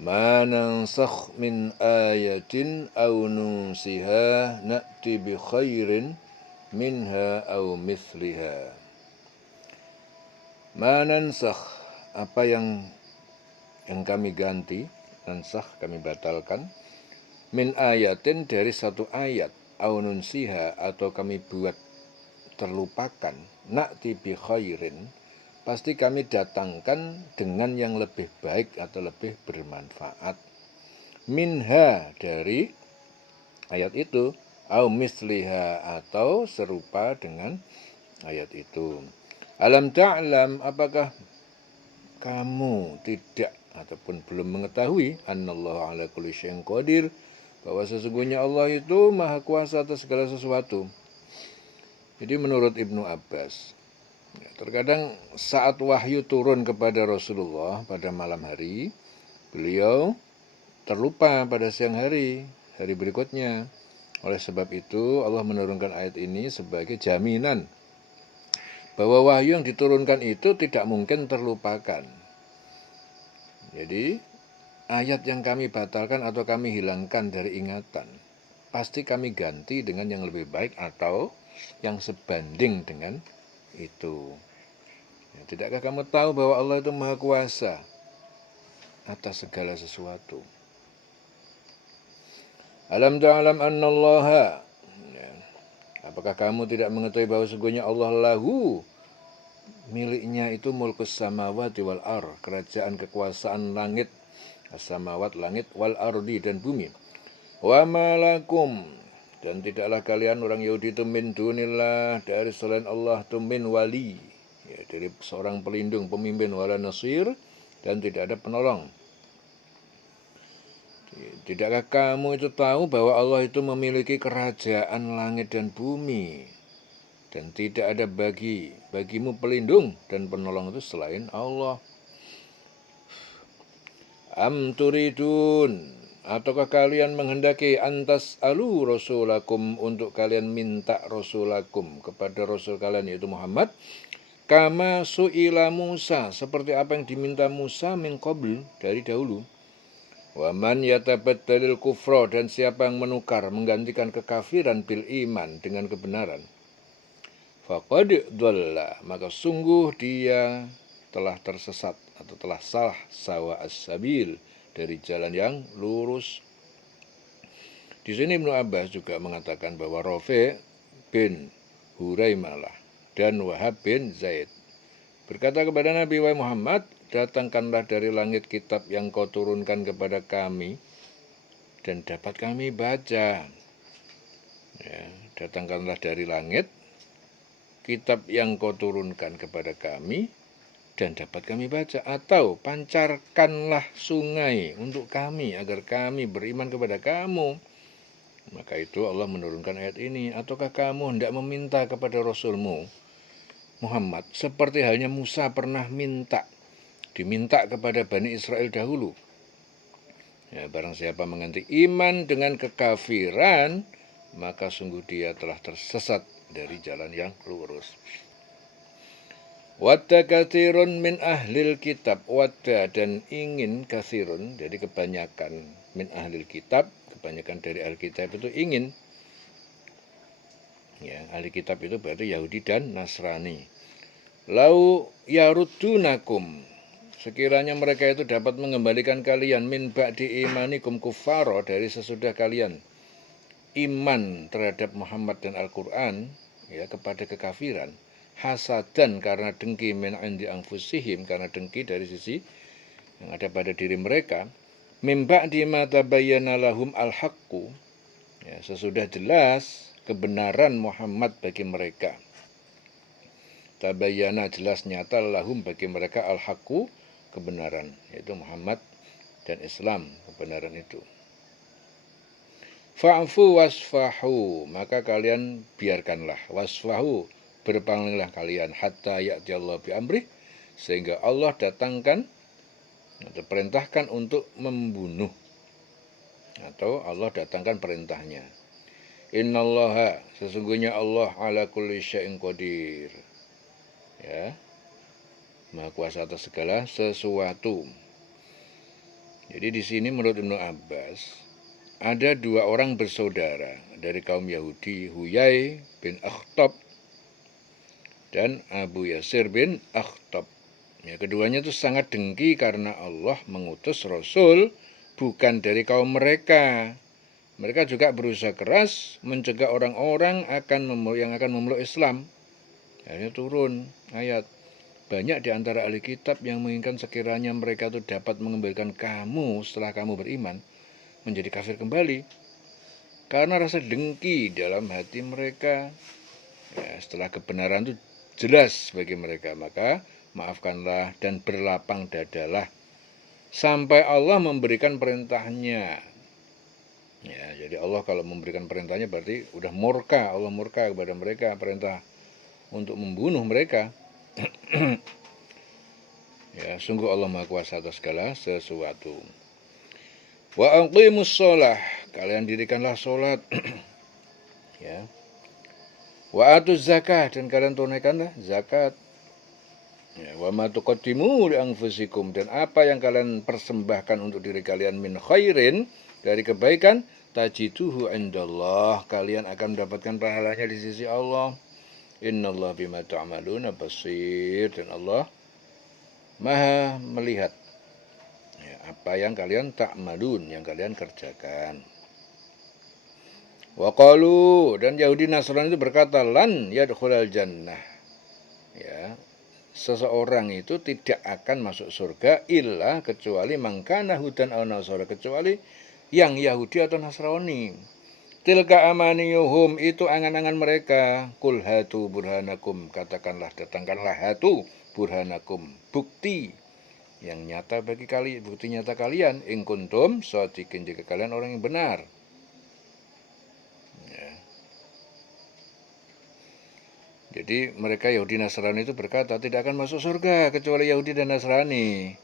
Ma nansakh min ayatin aw nunsiha na'ti bi khairin minha aw mithliha. Ma nansakh, apa yang kami ganti, nansakh kami batalkan, min ayatin dari satu ayat, aw nunsiha atau kami buat terlupakan, na'ti bi khairin, pasti kami datangkan dengan yang lebih baik atau lebih bermanfaat. Minha, dari ayat itu, au misliha atau serupa dengan ayat itu. Alam ta'lam, apakah kamu tidak ataupun belum mengetahui annallaha ala kulli syai'in qadir, bahwa sesungguhnya Allah itu maha kuasa atas segala sesuatu. Jadi menurut Ibnu Abbas, terkadang saat wahyu turun kepada Rasulullah pada malam hari, beliau terlupa pada siang hari berikutnya. Oleh sebab itu Allah menurunkan ayat ini sebagai jaminan bahwa wahyu yang diturunkan itu tidak mungkin terlupakan. Jadi ayat yang kami batalkan atau kami hilangkan dari ingatan, pasti kami ganti dengan yang lebih baik atau yang sebanding dengan itu. Tidakkah kamu tahu bahwa Allah itu maha kuasa atas segala sesuatu? Alam ta'lam annallaha, apakah kamu tidak mengetahui bahwa sesungguhnya Allah lahu, miliknya itu mulkus samawati wal ar, kerajaan kekuasaan langit, as-samawat langit, wal ardi dan bumi. Wa malakum, dan tidaklah kalian orang Yahudi itu min dunillah, dari selain Allah itu min wali, ya, dari seorang pelindung, pemimpin, wala nasir, dan tidak ada penolong. Tidakkah kamu itu tahu bahwa Allah itu memiliki kerajaan langit dan bumi, dan tidak ada bagimu pelindung dan penolong itu selain Allah. Am turidun, ataukah kalian menghendaki antas alu rasulakum, untuk kalian minta rasulakum kepada rasul kalian yaitu Muhammad, kama su'ila Musa, seperti apa yang diminta Musa min qabl, dari dahulu. Wa man yatabaddalil kufra, dan siapa yang menukar, menggantikan kekafiran bil iman, dengan kebenaran, faqad dhalla, maka sungguh dia telah tersesat atau telah salah, sawa as-sabil, dari jalan yang lurus. Di sini Ibnu Abbas juga mengatakan bahwa Rafi' bin Huraimalah dan Wahab bin Zaid berkata kepada Nabi Muhammad, datangkanlah dari langit kitab yang kau turunkan kepada kami dan dapat kami baca. Ya, datangkanlah dari langit kitab yang kau turunkan kepada kami dan dapat kami baca, atau pancarkanlah sungai untuk kami agar kami beriman kepada kamu. Maka itu Allah menurunkan ayat ini. Ataukah kamu hendak meminta kepada Rasulmu Muhammad seperti halnya Musa pernah diminta kepada Bani Israel dahulu? Ya, barang siapa mengganti iman dengan kekafiran, maka sungguh dia telah tersesat dari jalan yang lurus. Wadda kathirun min ahlil kitab, wadda, dan ingin, kathirun, jadi kebanyakan, min ahlil kitab, kebanyakan dari ahli kitab itu ingin. Ya, ahli kitab itu berarti Yahudi dan Nasrani. Lau yarudunakum, sekiranya mereka itu dapat mengembalikan kalian min ba'di imanikum kuffaro, dari sesudah kalian iman terhadap Muhammad dan Al-Quran, ya, kepada kekafiran, hasadan, karena dengki, min indi anfusihim, karena dengki dari sisi yang ada pada diri mereka, min ba'di ma tabayyana lahum al-haqqu, ya, sesudah jelas kebenaran Muhammad bagi mereka. Tabayyana, jelas nyata, lahum, bagi mereka, al-haqqu, kebenaran, yaitu Muhammad dan Islam, kebenaran itu. Fa'fu wasfahu, maka kalian biarkanlah, wasfahu, berpalinglah kalian, hatta ya'ti Allah bi amrih, sehingga Allah datangkan atau perintahkan untuk membunuh, atau Allah datangkan perintahnya. Innallaha, sesungguhnya Allah ala kulli syai'in qadir, ya, maha kuasa atas segala sesuatu. Jadi di sini menurut Ibnu Abbas ada dua orang bersaudara dari kaum Yahudi, Huyai bin Akhtab dan Abu Yasir bin Akhtab. Ya, keduanya itu sangat dengki karena Allah mengutus Rasul bukan dari kaum mereka. Mereka juga berusaha keras mencegah orang-orang yang akan memeluk Islam. Akhirnya turun ayat. Banyak di antara ahli kitab yang menginginkan sekiranya mereka itu dapat mengembalikan kamu setelah kamu beriman menjadi kafir kembali. Karena rasa dengki dalam hati mereka. Ya, setelah kebenaran itu jelas bagi mereka, maka maafkanlah dan berlapang dadalah sampai Allah memberikan perintahnya. Ya, jadi Allah kalau memberikan perintahnya berarti udah murka, Allah murka kepada mereka, perintah untuk membunuh mereka. Ya, sungguh Allah Maha Kuasa atas segala sesuatu. Wa aqimus shalah, kalian dirikanlah salat. Ya. Wa atuz zakah, dan kalian tunaikanlah zakat. Ya, wa ma tuqaddimu li anfusikum, dan apa yang kalian persembahkan untuk diri kalian min khairin, dari kebaikan, tajiduhu indallah, kalian akan mendapatkan pahalanya di sisi Allah. Innallaha bima ta'maluna basir, dan Allah Maha melihat ya, apa yang kalian ta'malun, yang kalian kerjakan. Wa qalu, dan Yahudi Nasrani itu berkata, lan yadkhulal jannah. Ya, seseorang itu tidak akan masuk surga illa kecuali mangkana hudan aw nasara, kecuali yang Yahudi atau Nasrani. Tilka amaniyuhum, itu angan-angan mereka. Kul hatu burhanakum, katakanlah datangkanlah hatu burhanakum, bukti yang nyata bagi kalian, bukti nyata kalian, in kuntum shadiqin, jika kalian orang yang benar. Ya. Jadi mereka Yahudi Nasrani itu berkata tidak akan masuk surga kecuali Yahudi dan Nasrani.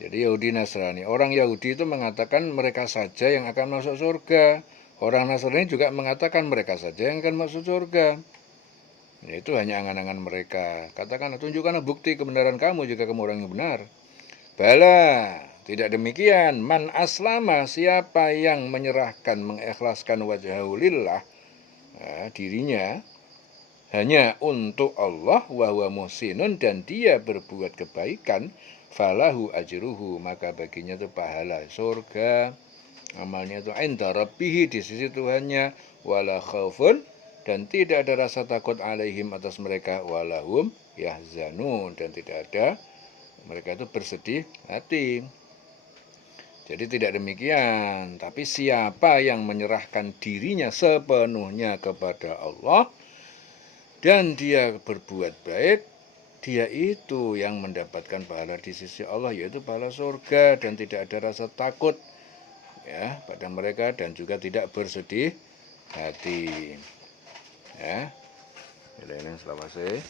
Jadi Yahudi Nasrani, orang Yahudi itu mengatakan mereka saja yang akan masuk surga. Orang Nasrani juga mengatakan mereka saja yang akan masuk surga. Ya, itu hanya angan-angan mereka. Katakanlah, tunjukkanlah bukti kebenaran kamu jika kamu orang yang benar. Bala, tidak demikian. Man aslama, siapa yang menyerahkan, mengikhlaskan wajhahu lillah, dirinya hanya untuk Allah, wa huwa muhsinun, dan dia berbuat kebaikan, falahu ajruhu, maka baginya itu pahala surga. Amalnya itu inda rabbih, di sisi Tuhannya, wala khaufun, dan tidak ada rasa takut alaihim atas mereka, walahum yahzanun, dan tidak ada mereka itu bersedih hati. Jadi tidak demikian, tapi siapa yang menyerahkan dirinya sepenuhnya kepada Allah dan dia berbuat baik, dia itu yang mendapatkan pahala di sisi Allah, yaitu pahala surga, dan tidak ada rasa takut ya pada mereka, dan juga tidak bersedih hati. Ya, ini selawase.